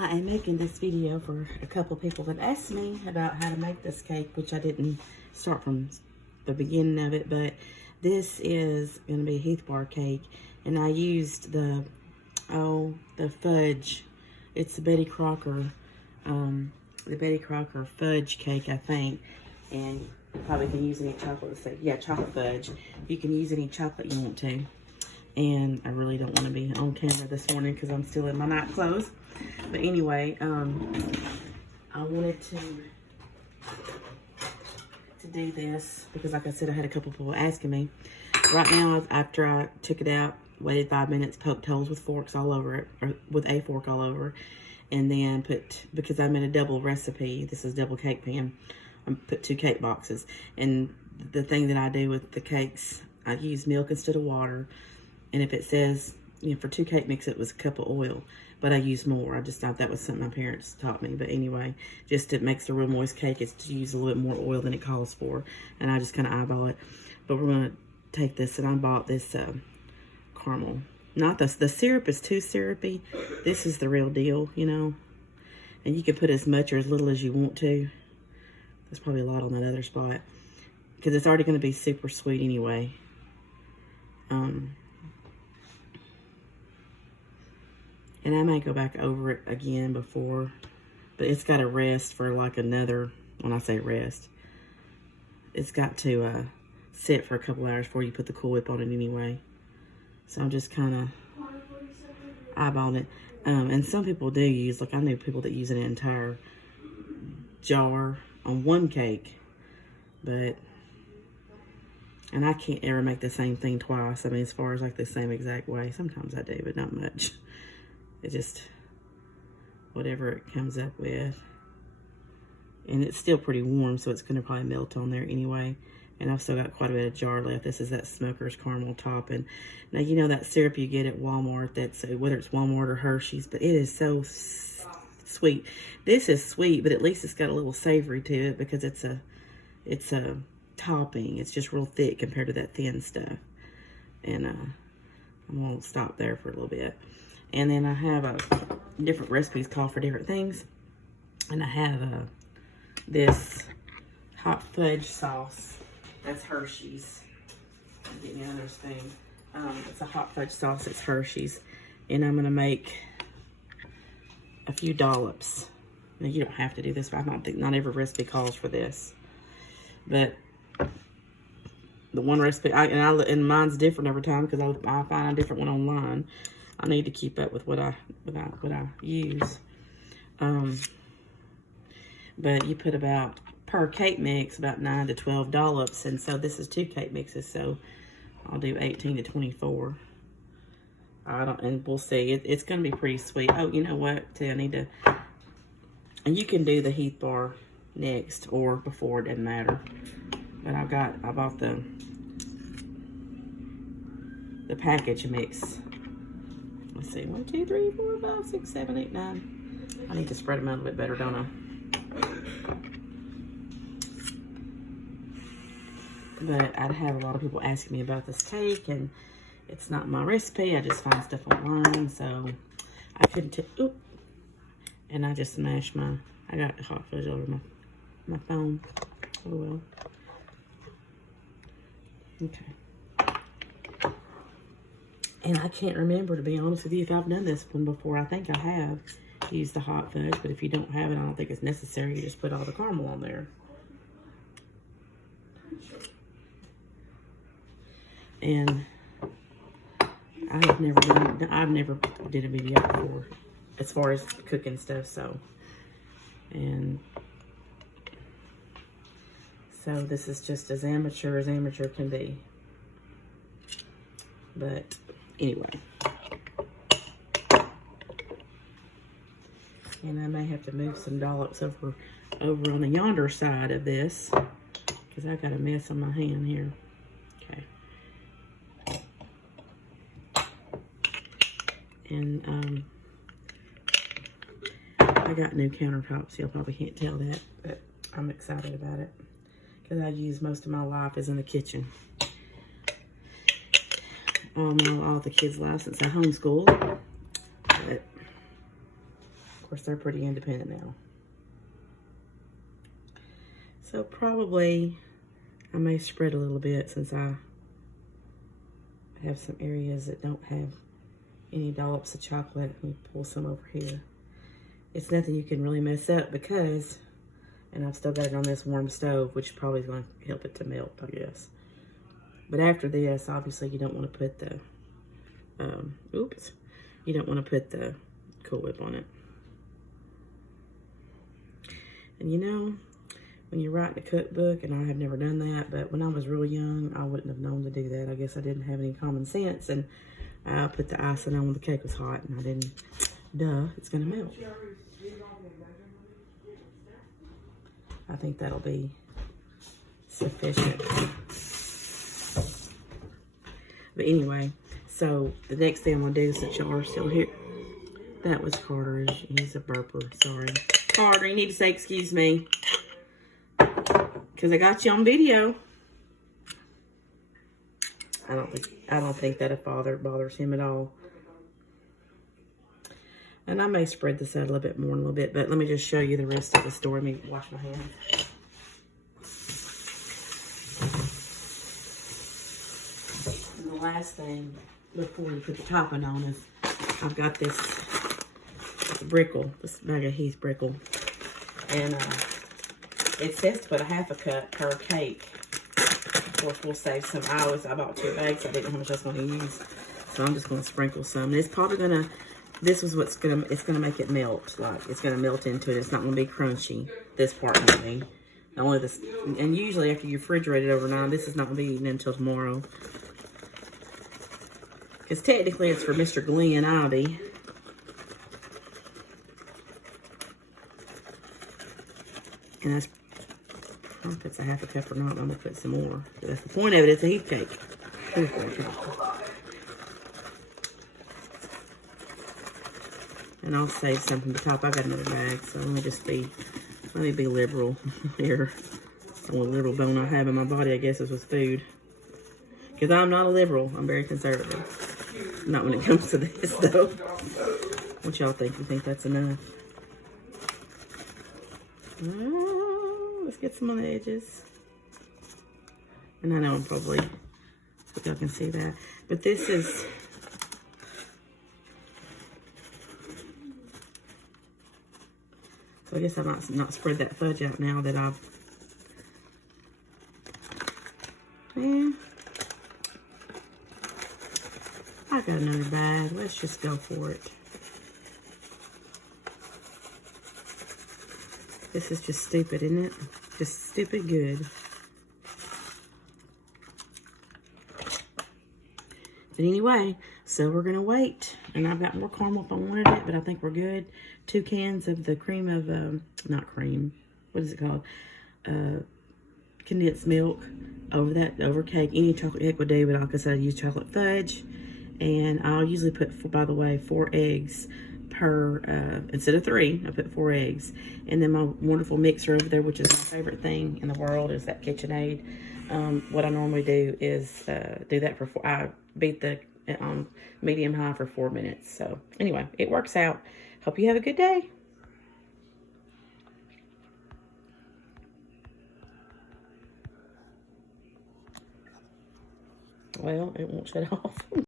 I am making this video for a couple people that asked me about how to make this cake, which I didn't start from the beginning of it, but this is going to be a Heath Bar cake, and I used the fudge. It's the Betty Crocker fudge cake, I think, and you probably can use any chocolate. Yeah, chocolate fudge. You can use any chocolate you want to. And I really don't want to be on camera this morning because I'm still in my night clothes. But anyway, I wanted to do this because, like I said, I had a couple people asking me. Right now, after I took it out, waited 5 minutes, poked holes with forks all over it, or with a fork all over, and then because I'm in a double recipe, this is double cake pan, I put 2 cake boxes. And the thing that I do with the cakes, I use milk instead of water. And if it says, you know, for 2 cake mix, it was a cup of oil, but I use more. I just thought that was something my parents taught me. But anyway, just it makes a real moist cake, it's to use a little bit more oil than it calls for. And I just kind of eyeball it. But we're going to take this, and I bought this caramel. Not the syrup is too syrupy. This is the real deal, you know. And you can put as much or as little as you want to. There's probably a lot on that other spot, because it's already going to be super sweet anyway. And I may go back over it again before, but it's got to rest for like another, when I say rest, it's got to sit for a couple hours before you put the Cool Whip on it anyway. So I'm just kind of eyeballing it. And some people do use, like I know people that use an entire jar on one cake, and I can't ever make the same thing twice. I mean, as far as like the same exact way, sometimes I do, but not much. It just, whatever it comes up with. And it's still pretty warm, so it's going to probably melt on there anyway. And I've still got quite a bit of jar left. This is that Smoker's caramel top. And now, you know that syrup you get at Walmart, that's whether it's Walmart or Hershey's, but it is so sweet. This is sweet, but at least it's got a little savory to it because it's a topping. It's just real thick compared to that thin stuff. And I won't stop there for a little bit. And then I have different recipes call for different things. And I have this hot fudge sauce. That's Hershey's. I'm getting another spoon. It's a hot fudge sauce. It's Hershey's. And I'm going to make a few dollops. Now, you don't have to do this, but I don't think not every recipe calls for this. But the one recipe, and mine's different every time because I find a different one online. I need to keep up with what I use. But you put about, per cake mix, about 9 to 12 dollops. And so this is 2 cake mixes, so I'll do 18 to 24. And we'll see. It's going to be pretty sweet. Oh, you know what? Too, I need to, and you can do the Heath Bar next or before, it doesn't matter. But I bought the package mix. Let's see, 1, 2, 3, 4, 5, 6, 7, 8, 9. I need to spread them out a bit better, don't I? But I'd have a lot of people asking me about this cake, and it's not my recipe. I just find stuff online, so I couldn't oop. And I just smashed I got hot fudge over my phone. Oh well. Okay. And I can't remember, to be honest with you, if I've done this one before. I think I have used the hot fudge, but if you don't have it, I don't think it's necessary. You just put all the caramel on there. And I've never did a video before as far as cooking stuff, so. And so this is just as amateur can be. But anyway, and I may have to move some dollops over on the yonder side of this because I got a mess on my hand here. Okay, and I got new countertops. Y'all probably can't tell that, but I'm excited about it because I use most of my life is in the kitchen. All the kids' lives since I homeschooled. But Of course, they're pretty independent now. So probably I may spread a little bit since I have some areas that don't have any dollops of chocolate. Let me pull some over here. It's nothing you can really mess up because, and I've still got it on this warm stove, which probably is going to help it to melt, I guess. But after this, obviously you don't want to put the, you don't want to put the Cool Whip on it. And you know, when you're writing a cookbook, and I have never done that, but when I was real young, I wouldn't have known to do that. I guess I didn't have any common sense, and I put the icing on when the cake was hot, and I didn't, it's gonna melt. I think that'll be sufficient. But anyway, so the next thing I'm gonna do, since y'all are still here, that was Carter. He's a burper, sorry. Carter, you need to say excuse me. Because I got you on video. I don't think that bothers him at all. And I may spread this out a little bit more in a little bit, but let me just show you the rest of the store. Let me wash my hands. And the last thing before you put the topping on is I've got this brickle, this bag of Heath brickle, and it says to put a half a cup per cake. Of course, we'll save some. I bought 2 bags. I didn't know how much I was going to use. So I'm just going to sprinkle some. And it's probably going to, this is what's going to, it's going to make it melt. Like, it's going to melt into it. It's not going to be crunchy. This part won't be. Only this, and usually after you refrigerate it overnight, this is not going to be eaten until tomorrow. Because technically it's for Mr. Glenn Ivy. And that's, I don't know if it's a half a cup or not. I'm going to put some more. That's the point of it. It's a Heath cake. And I'll save some from the top. I got another bag, so let me be liberal here. The only liberal bone I have in my body, I guess, is with food. Because I'm not a liberal. I'm very conservative. Not when it comes to this, though. What y'all think? You think that's enough? Let's get some on the edges. And I know I'm probably, hope y'all can see that. But this is, so I guess I might not spread that fudge out now that I've, I got another bag. Let's just go for it. This is just stupid, isn't it? Just stupid good. But anyway, so we're gonna wait. And I've got more caramel if I wanted it, but I think we're good. 2 cans of the cream of, not cream, what is it called? Condensed milk over cake. Any chocolate cake would do, but like I said, I use chocolate fudge. And I'll usually put, by the way, 4 eggs per, instead of 3, I put 4 eggs. And then my wonderful mixer over there, which is my favorite thing in the world, is that KitchenAid. What I normally do is do that for I beat the medium high for 4 minutes. So anyway, it works out. Hope you have a good day. Well, it won't shut off.